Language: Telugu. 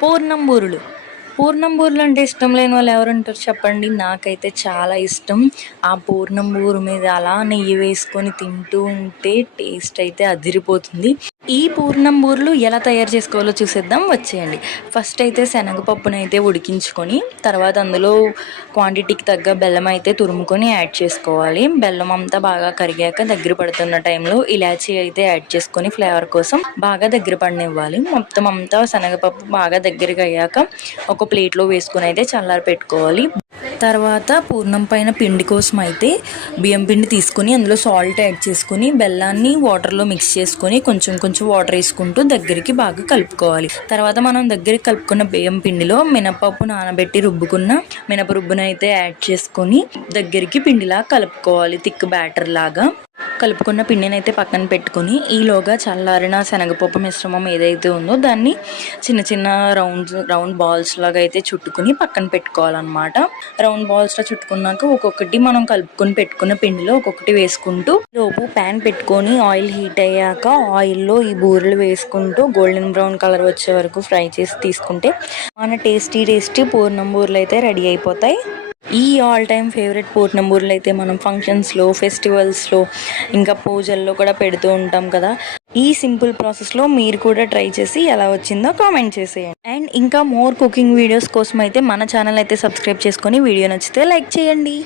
పూర్ణం బూరెలు. పూర్ణం బూరెలు అంటే ఇష్టం లేని వాళ్ళు ఎవరుంటారు చెప్పండి. నాకైతే చాలా ఇష్టం. ఆ పూర్ణం బూరె మీద అలా నెయ్యి వేసుకొని తింటూ ఉంటే టేస్ట్ అయితే అదిరిపోతుంది. ఈ పూర్ణం బూరెలు ఎలా తయారు చేసుకోవాలో చూసేద్దాం, వచ్చేయండి. ఫస్ట్ అయితే శనగపప్పునైతే ఉడికించుకొని తర్వాత అందులో క్వాంటిటీకి తగ్గ బెల్లం అయితే తురుముకొని యాడ్ చేసుకోవాలి. బెల్లం అంతా బాగా కరిగాక దగ్గర పడుతున్న టైంలో ఇలాచీ అయితే యాడ్ చేసుకొని ఫ్లేవర్ కోసం బాగా దగ్గర పడనివ్వాలి. మొత్తం అంతా శనగపప్పు బాగా దగ్గరగా అయ్యాక ఒక ప్లేట్లో వేసుకొని అయితే చల్లారి పెట్టుకోవాలి. తర్వాత పూర్ణం పైన పిండి కోసం అయితే బియ్యం పిండి తీసుకుని అందులో సాల్ట్ యాడ్ చేసుకుని బెల్లాన్ని వాటర్లో మిక్స్ చేసుకొని కొంచెం కొంచెం వాటర్ వేసుకుంటూ దగ్గరికి బాగా కలుపుకోవాలి. తర్వాత మనం దగ్గరికి కలుపుకున్న బియ్యం పిండిలో మినపప్పు నానబెట్టి రుబ్బుకున్న మినప రుబ్బును అయితే యాడ్ చేసుకొని దగ్గరికి పిండిలా కలుపుకోవాలి. థిక్ బ్యాటర్ లాగా కలుపుకున్న పిండిని అయితే పక్కన పెట్టుకుని ఈలోగా చల్లారిన శనగపప్పు మిశ్రమం ఏదైతే ఉందో దాన్ని చిన్న చిన్న రౌండ్ బాల్స్ లాగా అయితే చుట్టుకుని పక్కన పెట్టుకోవాలన్నమాట. రౌండ్ బాల్స్లో చుట్టుకున్నాక ఒక్కొక్కటి మనం కలుపుకొని పెట్టుకున్న పిండిలో ఒక్కొక్కటి వేసుకుంటూ లోపు ప్యాన్ పెట్టుకొని ఆయిల్ హీట్ అయ్యాక ఆయిల్లో ఈ బూరెలు వేసుకుంటూ గోల్డెన్ బ్రౌన్ కలర్ వచ్చే వరకు ఫ్రై చేసి తీసుకుంటే మన టేస్టీ పూర్ణం బూరెలు అయితే రెడీ అయిపోతాయి. ఈ ఆల్ టైమ్ ఫేవరెట్ పూర్ణం బూరెలు అయితే మనం ఫంక్షన్స్లో, ఫెస్టివల్స్లో, ఇంకా పూజల్లో కూడా పెడుతూ ఉంటాం కదా. ఈ సింపుల్ ప్రాసెస్లో మీరు కూడా ట్రై చేసి ఎలా వచ్చిందో కామెంట్ చేసేయండి. అండ్ ఇంకా మోర్ కుకింగ్ వీడియోస్ కోసం అయితే మన ఛానల్ అయితే సబ్స్క్రైబ్ చేసుకొని వీడియో నచ్చితే లైక్ చేయండి.